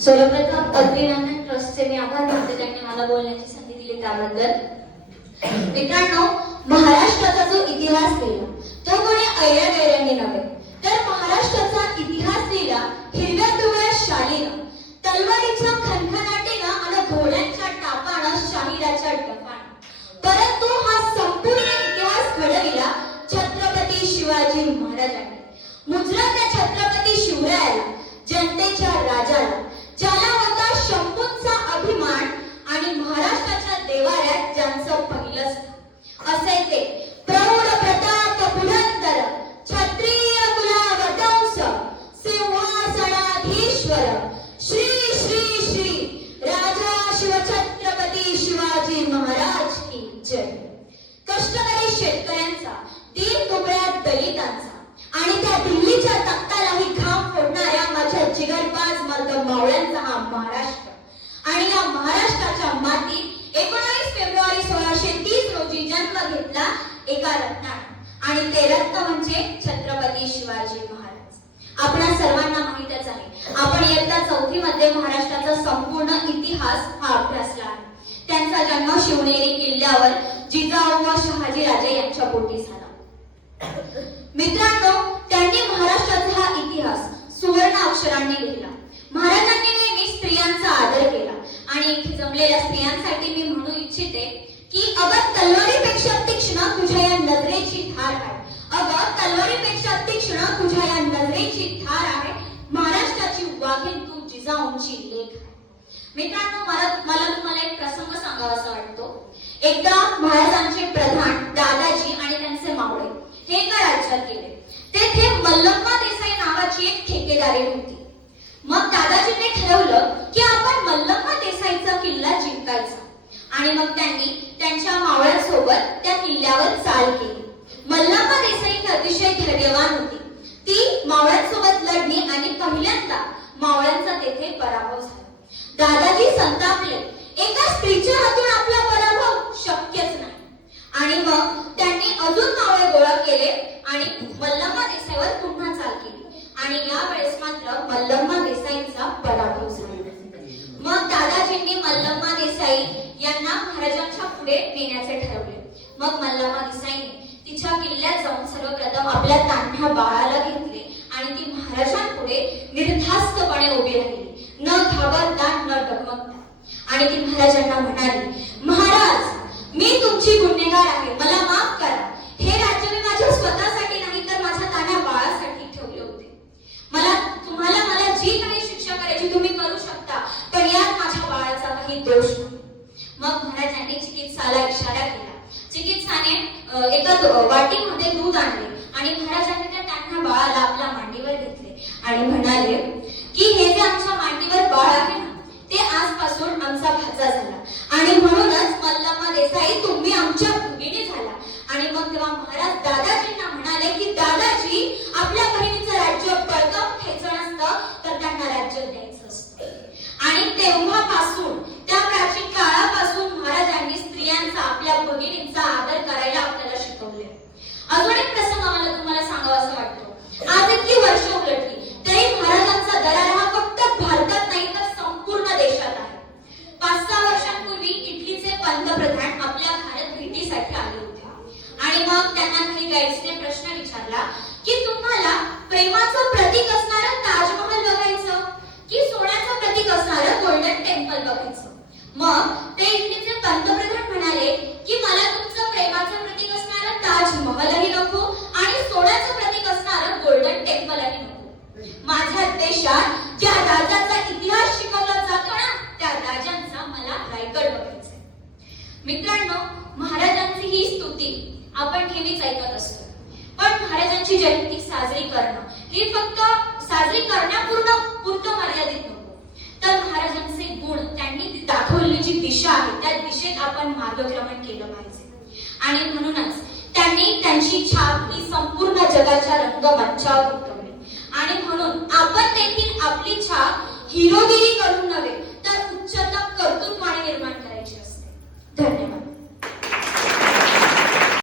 सर्वप्रथम अग्निनंदन ट्रस्टचे मी आभार मानते, त्यांनी मला बोलण्याची संधी दिली त्याबद्दल। मित्रांनो, महाराष्ट्राचा जो इतिहास लिहिला तो कोणी ऐऱ्या-गैऱ्यांनी नव्हे, तर महाराष्ट्राचा इतिहास लिहिला हिरव्या पिवळ्या शालीनं, तलवारीच्या खणखणाटीनं आणि घोड्यांच्या टापानं, शाहिराच्या डफानं। परंतु हा संपूर्ण इतिहास घडविला छत्रपती शिवाजी महाराजांनी। मुजरा त्या छत्रपती शिवरायाला, जनतेच्या राजाला, ज्याला होता शंभूंचा अभिमान आणि महाराष्ट्राच्या देवाऱ्यात ज्यांचं पहिलं स्थान, असे ते प्रौढ प्रताप पुरंदर क्षत्रिय कुलावतंस सिंहासनाधीश्वर श्री श्री श्री राजा शिवछत्रपती शिवाजी महाराज की जय। कष्टकरी शेतकऱ्यांचा, दीन दुबळ्या दलितांचा आणि त्या दिल्लीच्या तख्तालाही घाम फोडणाऱ्या माझ्या जिगरबाज मर्द मावळ्यांचा हा महाराष्ट्र। आणि या महाराष्ट्राच्या मातीत 19 फेब्रुवारी 1630 रोजी जन्म घेतला एका रत्नानं, आणि ते रत्न म्हणजे छत्रपती शिवाजी महाराज। आपणा सर्वांना माहीतच आहे, आपण इयत्ता 4थी मध्ये महाराष्ट्राचा संपूर्ण इतिहास हा अभ्यासला आहे। त्यांचा जन्म शिवनेरी किल्ल्यावर जिजाऊ व शहाजी राजे यांच्या पोटी झाला। मित्रांनो, त्यांनी महाराष्ट्राचा हा इतिहास सुवर्ण अक्षरांनी लिहिला। महाराजांनी नेहमी स्त्रियांचा आदर केला, आणि इथे जमलेल्या स्त्रियांसाठी मी म्हणू इच्छिते की अगं तलवारीपेक्षा तीक्ष्ण तुझ्या या नजरेची धार आहे, अगं तलवारीपेक्षा तीक्ष्ण तुझ्या या नजरेची धार आहे, महाराष्ट्राची वाघीण तू जिजाऊंची लेक आहे। मित्रांनो, मला तुम्हाला एक प्रसंग सांगावासा वाटतो। एकदा महाराजांचे प्रधान दादाजी आणि त्यांचे मावळे हे एका राज्यात गेले। तेथे मल्लम्मा देसाई नावाची एक ठेकेदारी होती। मग दादाजींनी ठरवलं की आपण मल्लम्मा देसाईचा किल्ला जिंकायचा, आणि मग त्यांनी त्यांच्या मावळ्यांसोबत त्या किल्ल्यावर चाल केली। मल्लम्मा देसाई अतिशय धैर्यवान होती। ती मावळ्यांसोबत लढली आणि पहिल्यांदा मावळ्यांचा तेथे पराभव झाला। दादाजी संतापले, एका स्त्रीच्या हातून आपला पराभव शक्यच नाही। आणि मग त्यांनी अजून मावळे गोळा केले आणि मल्लम्मा देसाईवर पुन्हा चाल केली, आणि यावेळेस मात्र मल्लम्मा देसाईंचा पराभव झाला। मग दादाजींनी मल्लम्मा देसाई यांना महाराजांच्या पुढे नेण्याचे ठरवले। मग मल्लम्मा देसाईने तिच्या किल्ल्यात जाऊन सर्वप्रथम आपल्या तान्ह्या बाळाला घेतले आणि ती महाराजांपुढे निर्धास्तपणे उभी राहिली, न घाबरता न डगमगता। आणि ती महाराजांना म्हणाली, महाराज, मी तुमची गुन्हेगार आहे, मला माफ करा। हे राज्य मी माझ्या स्वतःसाठी नाही तर माझ्या तान्ह्या बाळासाठी ठेवले होते। मला जी काही शिक्षा करायची तुम्ही करू शकता, पण यात माझ्या बाळाचा काही दोष नाही। मग महाराजांनी चिकित्साला इशारा केला। चिकित्साने एका वाटीमध्ये दूध आणले आणि महाराजांनी त्या तान्ह्या बाळाला आपल्या मांडीवर घेतले आणि म्हणाले की हे जे आमच्या मांडीवर बाळ आहे ना, ते आजपासून आमचा भाचा झाला, आणि म्हणूनच मल्लम्मा देसाई तुम्ही आमच्या भगिनी झाला। आणि मग तेव्हा महाराज दादाजींना म्हणाले की दादाजी, आपल्या बहिणीचं राज्य बळकावून घ्यायचं नसतं तर त्यांना राज्य द्यायचं असतं। आणि तेव्हापासून, त्या प्राचीन काळापासून महाराजांनी स्त्रियांचा, आपल्या भगिनींचा आदर करायला आपल्याला शिकवले। अजून एक प्रसंग मला तुम्हाला सांगावासा वाटतो। आज इतकी वर्ष उलटली तरी महाराजांचा दरार हा फक्त भारतात नाही तर संपूर्ण देशात आहे। 5-6 वर्षांपूर्वी इटलीचे पंतप्रधान आपल्या भारत भेटीसाठी आले होते, आणि मग त्यांना काही गाईड्सने प्रश्न विचारला की तुम्हाला प्रेमाचं प्रतीक असणारं ताजमहल बघायचं की सोन्याचं प्रतीक असणारं गोल्डन टेम्पल बघायचं? मग ते इटलीचे पंतप्रधान म्हणाले की मला तुमचं प्रेमाचं प्रतीक असणारं ताजमहलही नको आणि सोन्याचं प्रतीक असणारं गोल्डन टेम्पलही नको। माझ्या देशात ज्या राजाचा इतिहास शिकवला जातो ना, त्या राजांचा मला रायगड बघायचा। मित्रांनो, महाराजांची ही स्तुती आपण नेहमीच ऐकत असतो, पण महाराजांची जयंती साजरी करणं ही फक्त साजरी करण्यापुरतं मर्यादित नको, तर महाराजांचे गुण, त्यांनी दाखवलेली जी दिशा आहे त्या दिशेत आपण मार्गक्रमण केलं पाहिजे। आणि म्हणूनच त्यांनी त्यांची छाप ही संपूर्ण जगाच्या रंगमंचावर उमटवली, आणि म्हणून आपण देखील आपली छाप हिरोगिरी करून नव्हे